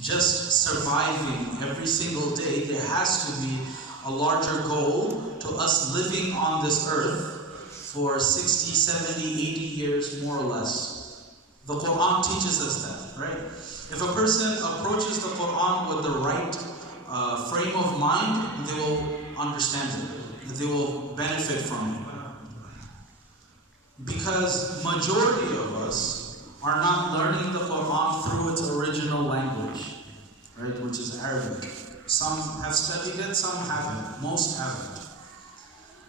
just surviving every single day. There has to be a larger goal to us living on this earth for 60, 70, 80 years more or less. The Quran teaches us that, right? If a person approaches the Quran with the right frame of mind, they will understand it. They will benefit from it. Because majority of us are not learning the Quran through its original language, right, which is Arabic. Some have studied it, some haven't, most haven't.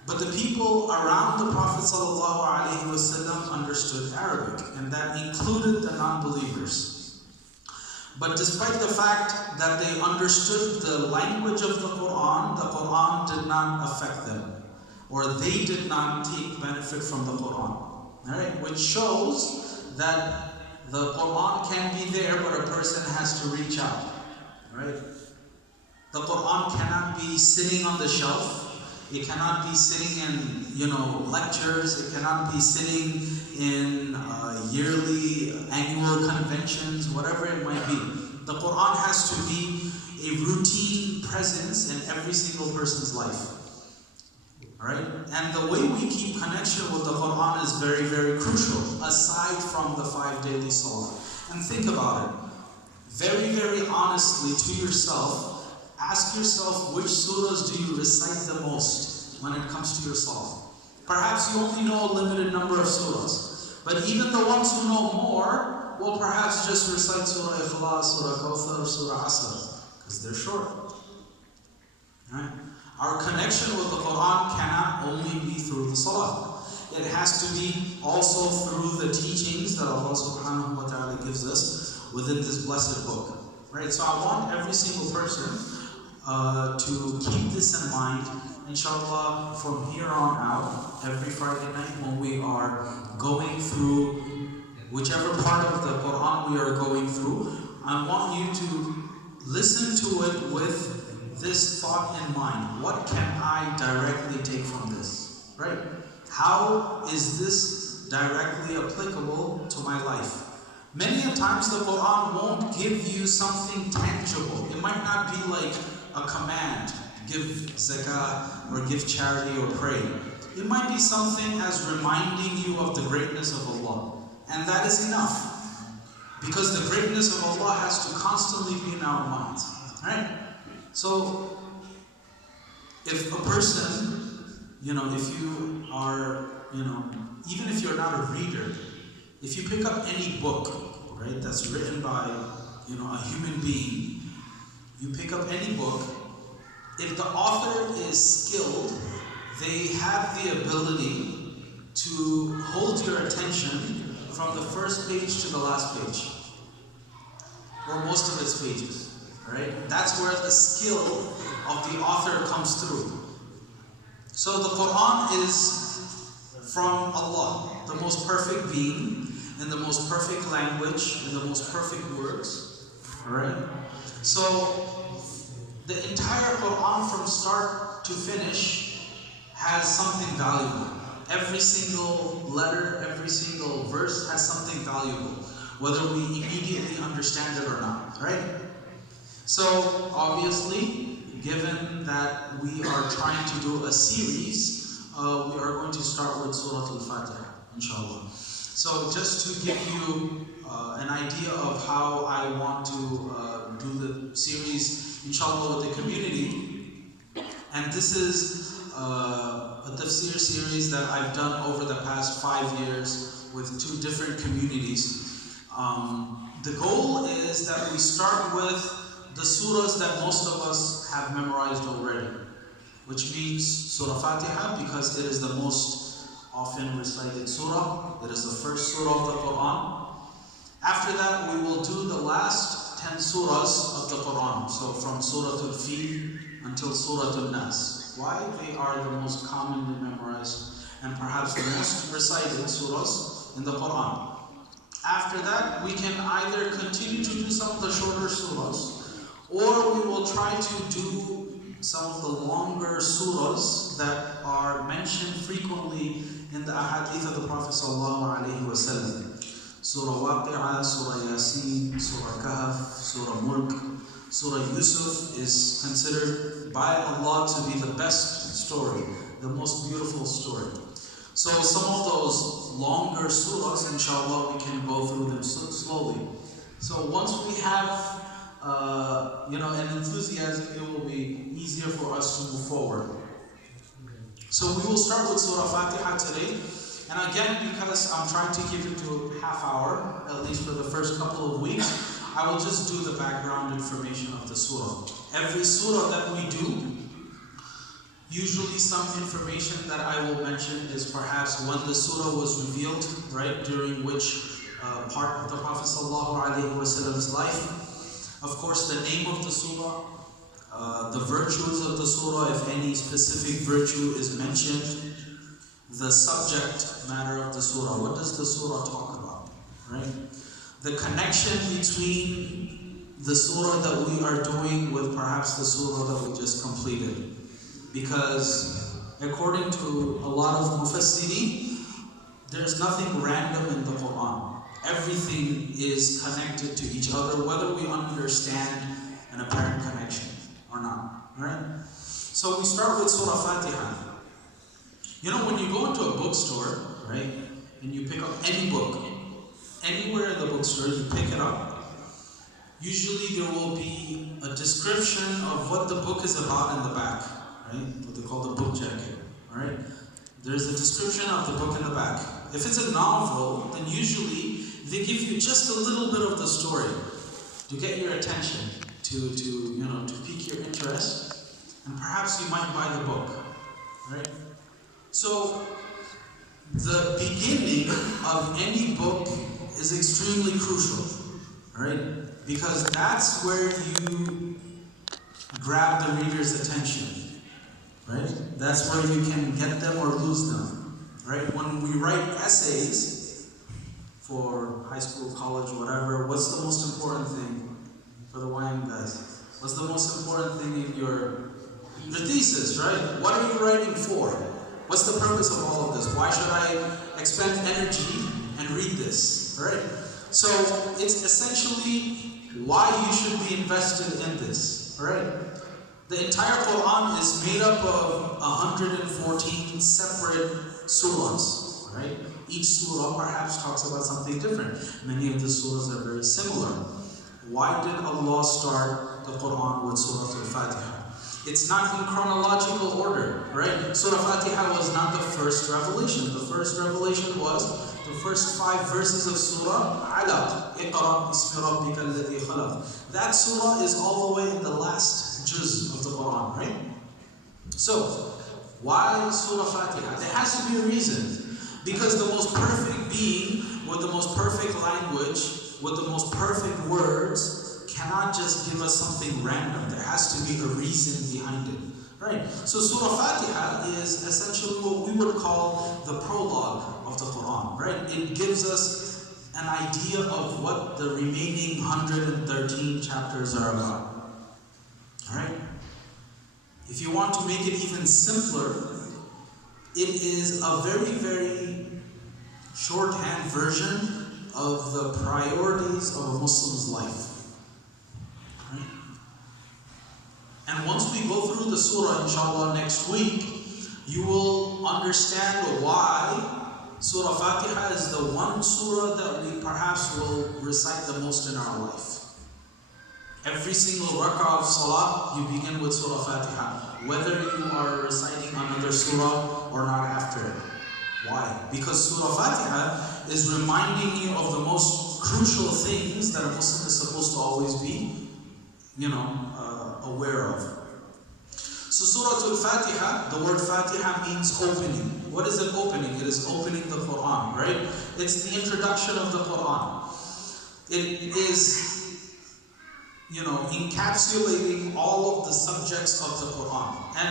But the people around the Prophet ﷺ understood Arabic, and that included the non-believers. But despite the fact that they understood the language of the Quran did not affect them, or they did not take benefit from the Quran. Right? Which shows that the Quran can be there, but a person has to reach out. Right? The Quran cannot be sitting on the shelf. It cannot be sitting in, lectures. It cannot be sitting in yearly, annual conventions, whatever it might be. The Quran has to be a routine presence in every single person's life. Right? And the way we keep connection with the Quran is very, very crucial, aside from the 5 daily salah. And think about it. Very, very honestly to yourself, ask yourself, which surahs do you recite the most when it comes to your salah? Perhaps you only know a limited number of surahs. But even the ones who know more will perhaps just recite Surah Ikhlas, Surah Kawthar, Surah Asr, because they're short. Right? Our connection with the Quran cannot only be through the salah. It has to be also through the teachings that Allah subhanahu wa ta'ala gives us within this blessed book. Right? So I want every single person to keep this in mind. Inshallah, from here on out, every Friday night when we are going through whichever part of the Quran we are going through, I want you to listen to it with this thought in mind. What can I directly take from this? Right? How is this directly applicable to my life? Many a times the Quran won't give you something tangible. It might not be like a command, give zakah or give charity or pray. It might be something as reminding you of the greatness of Allah. And that is enough. Because the greatness of Allah has to constantly be in our minds. Right? So, if a person, if you are, even if you're not a reader, if you pick up any book, right, that's written by, a human being, you pick up any book, if the author is skilled, they have the ability to hold your attention from the first page to the last page, or most of its pages. Right? That's where the skill of the author comes through. So the Quran is from Allah, the most perfect being, in the most perfect language, in the most perfect words. Alright? So the entire Quran from start to finish has something valuable. Every single letter, every single verse has something valuable, whether we immediately understand it or not. Right? So, obviously, given that we are trying to do a series, we are going to start with Surah al-Fatiha, inshallah. So, just to give you an idea of how I want to do the series, inshallah, with the community, and this is a Tafseer series that I've done over the past 5 years with 2 different communities. The goal is that we start with the surahs that most of us have memorized already, which means Surah Fatiha, because it is the most often recited surah. It is the first surah of the Quran. After that, we will do the last 10 surahs of the Quran. So from Surah al-Fil until Surah al-Nas. Why? They are the most commonly memorized and perhaps the most recited surahs in the Quran. After that, we can either continue to do some of the shorter surahs, or we will try to do some of the longer surahs that are mentioned frequently in the ahadith of the Prophet ﷺ. Surah Waqi'ah, Surah Yasin, Surah Kahf, Surah Mulk. Surah Yusuf is considered by Allah to be the best story, the most beautiful story. So some of those longer surahs, inshallah, we can go through them slowly. So once we have an enthusiasm, it will be easier for us to move forward. So we will start with Surah Fatiha today. And again, because I'm trying to keep it to a half hour, at least for the first couple of weeks, I will just do the background information of the surah. Every surah that we do, usually some information that I will mention is perhaps when the surah was revealed, right, during which part of the Prophet ﷺ's life. Of course, the name of the surah, the virtues of the surah, if any specific virtue is mentioned, the subject matter of the surah. What does the surah talk about, right? The connection between the surah that we are doing with perhaps the surah that we just completed. Because according to a lot of mufassirin, there's nothing random in the Quran. Everything is connected to each other, whether we understand an apparent connection or not. Right? So we start with Surah Fatiha. When you go into a bookstore, right, and you pick up any book, anywhere in the bookstore, you pick it up, usually there will be a description of what the book is about in the back, right? What they call the book jacket, right? There's a description of the book in the back. If it's a novel, then usually they give you just a little bit of the story to get your attention, to pique your interest, and perhaps you might buy the book, right? So the beginning of any book is extremely crucial, right? Because that's where you grab the reader's attention, right? That's where you can get them or lose them, right? When we write essays for high school, college, whatever, what's the most important thing for the YM guys? What's the most important thing in your thesis, right? What are you writing for? What's the purpose of all of this? Why should I expend energy and read this, right? So it's essentially why you should be invested in this, right? The entire Quran is made up of 114 separate surahs, right? Each surah perhaps talks about something different. Many of the surahs are very similar. Why did Allah start the Quran with Surah Al-Fatiha? It's not in chronological order, right? Surah Fatiha was not the first revelation. The first revelation was the first 5 verses of Surah Alaq. Iqra bismi rabbika alladhi khalaq. That surah is all the way in the last juz of the Quran, right? So, why Surah Fatiha? There has to be a reason. Because the most perfect being, with the most perfect language, with the most perfect words, cannot just give us something random. There has to be a reason behind it, right? So Surah Fatiha is essentially what we would call the prologue of the Quran, right? It gives us an idea of what the remaining 113 chapters are about, all right? If you want to make it even simpler, it is a very, very shorthand version of the priorities of a Muslim's life. And once we go through the surah, inshallah, next week, you will understand why Surah Fatiha is the one surah that we perhaps will recite the most in our life. Every single rak'ah of salah, you begin with Surah Fatiha, whether you are reciting another surah or not after it. Why? Because Surah Fatiha is reminding you of the most crucial things that a Muslim is supposed to always be, aware of. So Surah Al-Fatiha, the word Fatiha means opening. What is it opening? It is opening the Quran, right? It's the introduction of the Quran. It is, encapsulating all of the subjects of the Quran. And,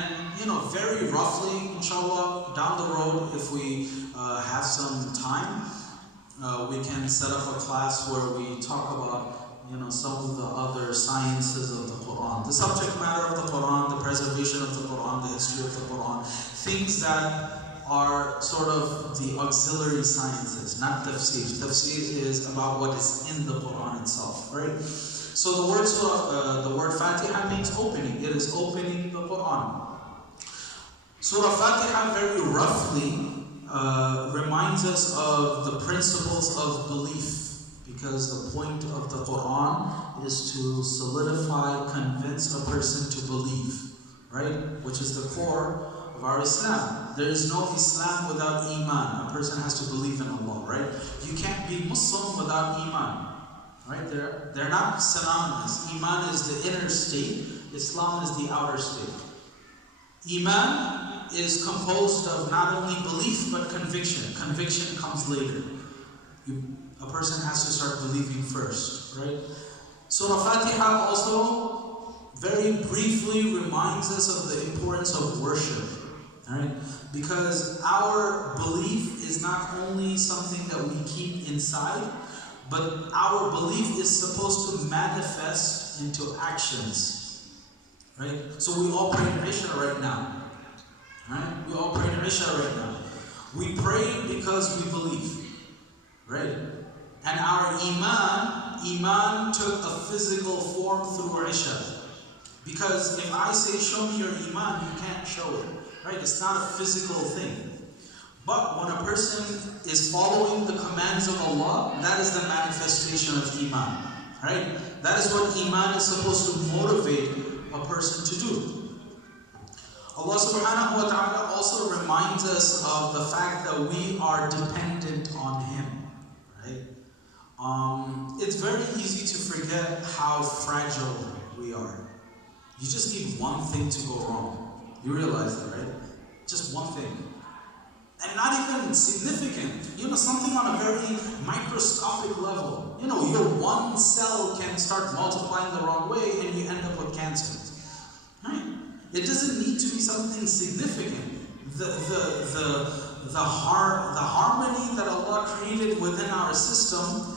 very roughly, inshallah, down the road, if we have some time, we can set up a class where we talk about some of the other sciences of the Quran, the subject matter of the Quran, the preservation of the Quran, the history of the Quran, things that are sort of the auxiliary sciences, not tafseer. Tafseer is about what is in the Quran itself, right? So the word Fatiha means opening. It is opening the Quran. Surah Fatiha very roughly reminds us of the principles of belief, because the point of the Quran is to solidify, convince a person to believe, right? Which is the core of our Islam. There is no Islam without Iman. A person has to believe in Allah, right? You can't be Muslim without Iman, right? They're not synonymous. Iman is the inner state. Islam is the outer state. Iman is composed of not only belief but conviction. Conviction comes later. A person has to start believing first, right? Surah Fatiha also very briefly reminds us of the importance of worship, right? Because our belief is not only something that we keep inside, but our belief is supposed to manifest into actions, right? So we all pray in Isha right now. Right? We all pray in Isha right now. We pray because we believe, right? And our Iman took a physical form through Isha. Because if I say, show me your Iman, you can't show it, right? It's not a physical thing. But when a person is following the commands of Allah, that is the manifestation of Iman, right? That is what Iman is supposed to motivate a person to do. Allah subhanahu wa ta'ala also reminds us of the fact that we are dependent on Him, right? It's very easy to forget how fragile we are. You just need one thing to go wrong. You realize that, right? Just one thing. And not even significant. Something on a very microscopic level. Your one cell can start multiplying the wrong way and you end up with cancer, right? It doesn't need to be something significant. The harmony that Allah created within our system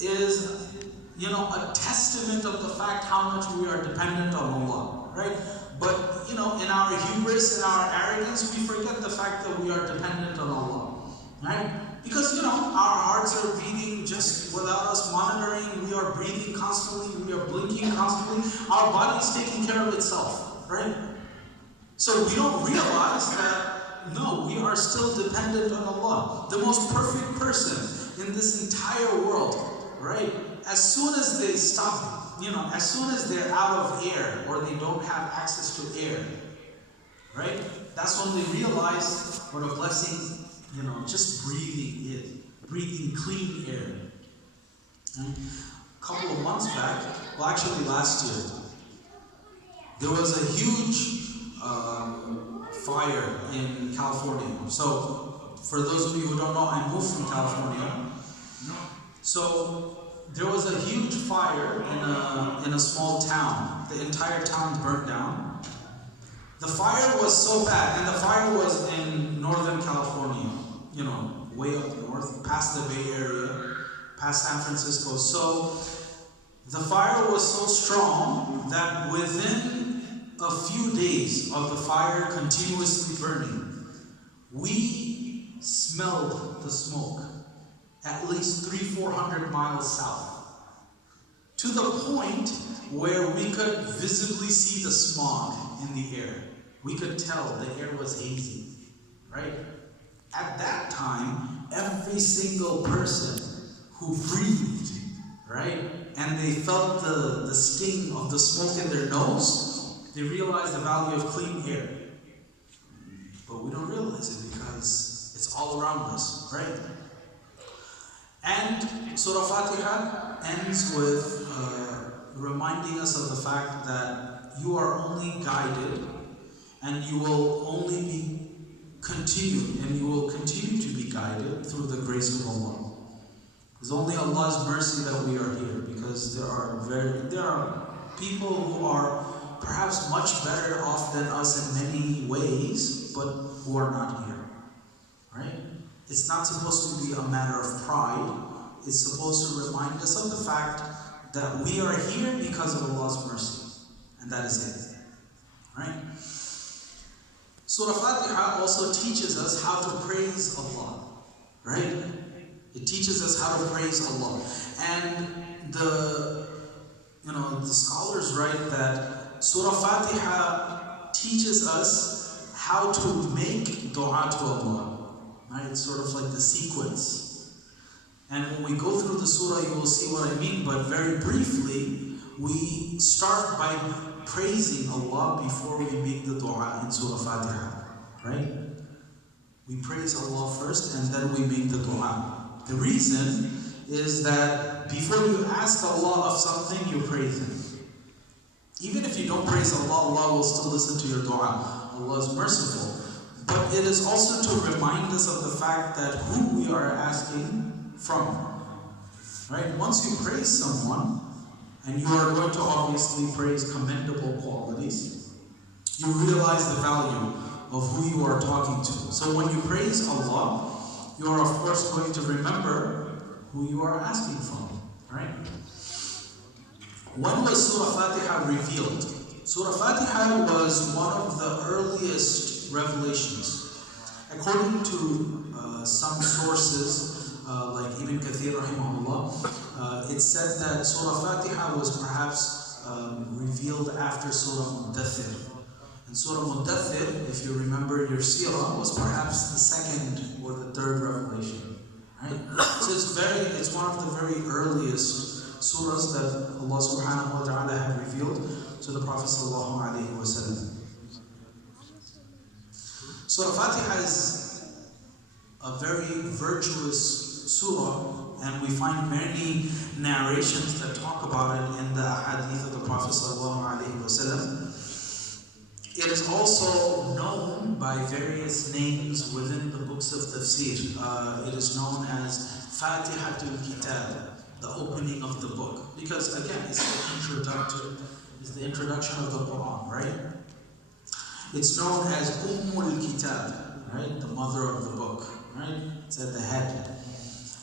is, a testament of the fact how much we are dependent on Allah, right? But, in our hubris and our arrogance, we forget the fact that we are dependent on Allah, right? Because, our hearts are beating just without us monitoring. We are breathing constantly. We are blinking constantly. Our body is taking care of itself, right? So we don't realize that, no, we are still dependent on Allah. The most perfect person in this entire world, right? As soon as they stop, as soon as they're out of air or they don't have access to air, right? That's when they realize what a blessing, just breathing is. Breathing clean air. And a couple of months back, well actually last year, there was a huge fire in California. So, for those of you who don't know, I moved from California. So, there was a huge fire in a small town. The entire town burned down. The fire was so bad, and the fire was in Northern California, way up north, past the Bay Area, past San Francisco. So, the fire was so strong that within a few days of the fire continuously burning, we smelled the smoke at least 300-400 miles south, to the point where we could visibly see the smog in the air. We could tell the air was hazy, right? At that time, every single person who breathed, right, and they felt the sting of the smoke in their nose, they realize the value of clean air. But we don't realize it because it's all around us, right? And Surah Fatiha ends with reminding us of the fact that you are only guided and you will only be continued and you will continue to be guided through the grace of Allah. It's only Allah's mercy that we are here, because there are people who are perhaps much better off than us in many ways, but who are not here, right? It's not supposed to be a matter of pride. It's supposed to remind us of the fact that we are here because of Allah's mercy, and that is it, right? Surah Fatiha also teaches us how to praise Allah, right? It teaches us how to praise Allah. And the scholars write that Surah Fatiha teaches us how to make dua to Allah. Right? It's sort of like the sequence. And when we go through the surah, you will see what I mean, but very briefly, we start by praising Allah before we make the dua in Surah Fatiha. Right? We praise Allah first and then we make the dua. The reason is that before you ask Allah of something, you praise Him. Even if you don't praise Allah, Allah will still listen to your dua. Allah is merciful. But it is also to remind us of the fact that who we are asking from. Right? Once you praise someone, and you are going to obviously praise commendable qualities, you realize the value of who you are talking to. So when you praise Allah, you are of course going to remember who you are asking from. Right? When was Surah Fatiha revealed? Surah Fatiha was one of the earliest revelations. According to some sources, like Ibn Kathir rahimahullah, it said that Surah Fatiha was perhaps revealed after Surah Muddathir. And Surah Muddathir, if you remember your seerah, was perhaps the second or the third revelation. Right? So it's one of the very earliest surahs that Allah subhanahu wa ta'ala had revealed to the Prophet sallallahu alaihi wasallam. Surah Fatiha is a very virtuous surah, and we find many narrations that talk about it in the hadith of the Prophet sallallahu alaihi wasallam. It is also known by various names within the books of Tafseer. It is known as Fatihatul Kitab, the opening of the book, because again, it's the introduction of the Quran, right? It's known as Ummul Kitab, right? The mother of the book, right? It's at the head.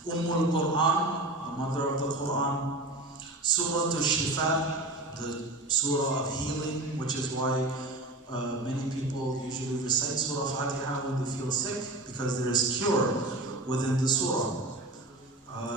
Ummul Quran, the mother of the Quran. Surah Al-Shifa, the surah of healing, which is why many people usually recite Surah Fatiha when they feel sick, because there is cure within the surah.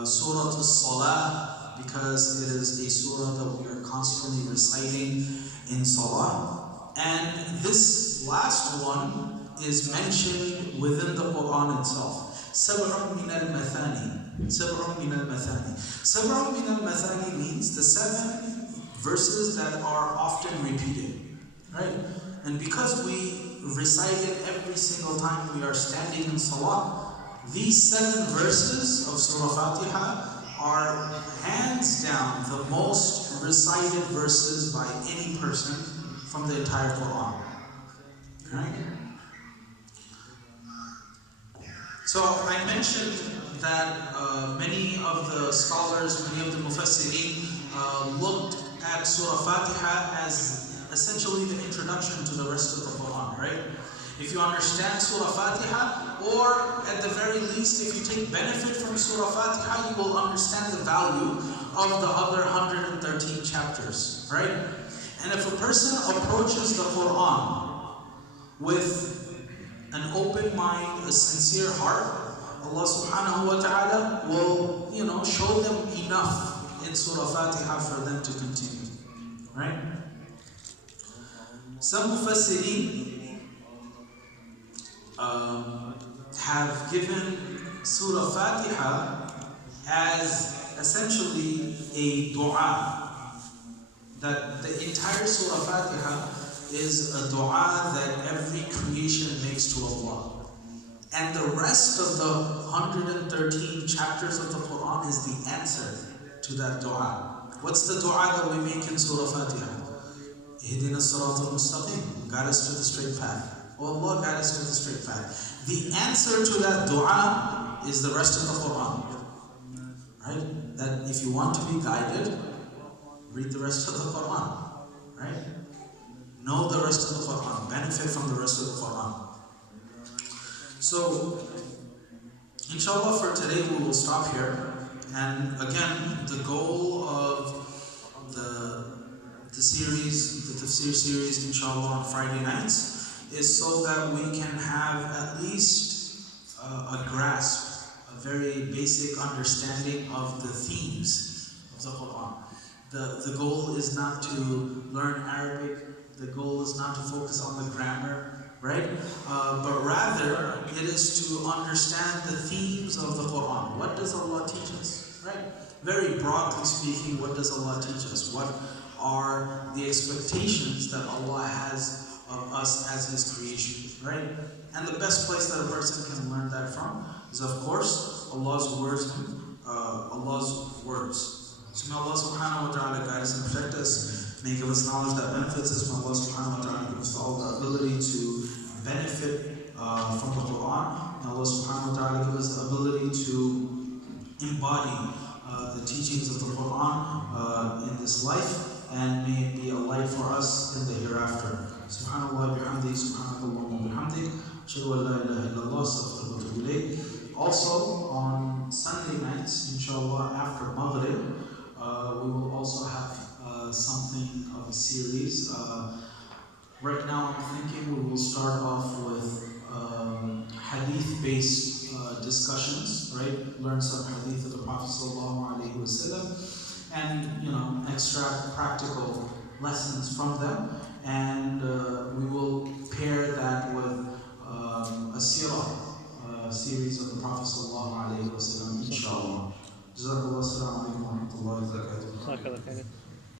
Surah Al-Salah, because it is a surah that we are constantly reciting in Salah. And this last one is mentioned within the Quran itself. Sab'un min al-Mathani. Sab'un min al-Mathani. Sab'un min al-Mathani means the 7 verses that are often repeated. Right? And because we recite it every single time we are standing in Salah, these 7 verses of Surah Fatiha are hands down the most recited verses by any person from the entire Quran. Okay? So I mentioned that many of the scholars, many of the Mufassirin looked at Surah Fatiha as essentially the introduction to the rest of the Quran, right? If you understand Surah Fatiha, or at the very least, if you take benefit from Surah Fatiha, you will understand the value of the other 113 chapters, right? And if a person approaches the Quran with an open mind, a sincere heart, Allah subhanahu wa ta'ala will, show them enough in Surah Fatiha for them to continue, right? Some Mufassirin have given Surah Fatiha as essentially a dua. That the entire Surah Fatiha is a dua that every creation makes to Allah. And the rest of the 113 chapters of the Quran is the answer to that dua. What's the dua that we make in Surah Fatiha? Ihdina as-sirata al-mustaqim. Guide us to the straight path. Oh Allah, guide us to the straight path. The answer to that dua is the rest of the Quran. Right? That if you want to be guided, read the rest of the Quran. Right? Know the rest of the Quran. Benefit from the rest of the Quran. So, inshallah, for today we will stop here. And again, the goal of the series, the Tafseer series, inshallah, on Friday nights, is so that we can have at least a grasp, a very basic understanding of the themes of the Quran. The goal is not to learn Arabic. The goal is not to focus on the grammar, right? But rather, it is to understand the themes of the Quran. What does Allah teach us, right? Very broadly speaking, what does Allah teach us? What are the expectations that Allah has of us as His creation, right? And the best place that a person can learn that from is, of course, Allah's words. So may Allah subhanahu wa ta'ala guide us and protect us. May He give us knowledge that benefits us. May Allah subhanahu wa ta'ala give us all the ability to benefit from the Quran. May Allah subhanahu wa ta'ala give us the ability to embody the teachings of the Quran in this life, and may it be a light for us in the hereafter. Subhanallah bihamdik, subhanakallahumma bihamdik, ashhadu an la ilaha illallah, astaghfiruka wa atubu ilayk. Also on Sunday nights, inshallah, after Maghrib, we will also have something of a series. Right now I'm thinking we will start off with hadith-based discussions, right? Learn some hadith of the Prophet ﷺ and extract practical lessons from them. And we will pair that with a seerah, series of the Prophet ﷺ, inshallah. Jazakallah, assalamu alaikum wa rahmatullahi wa barakatuh.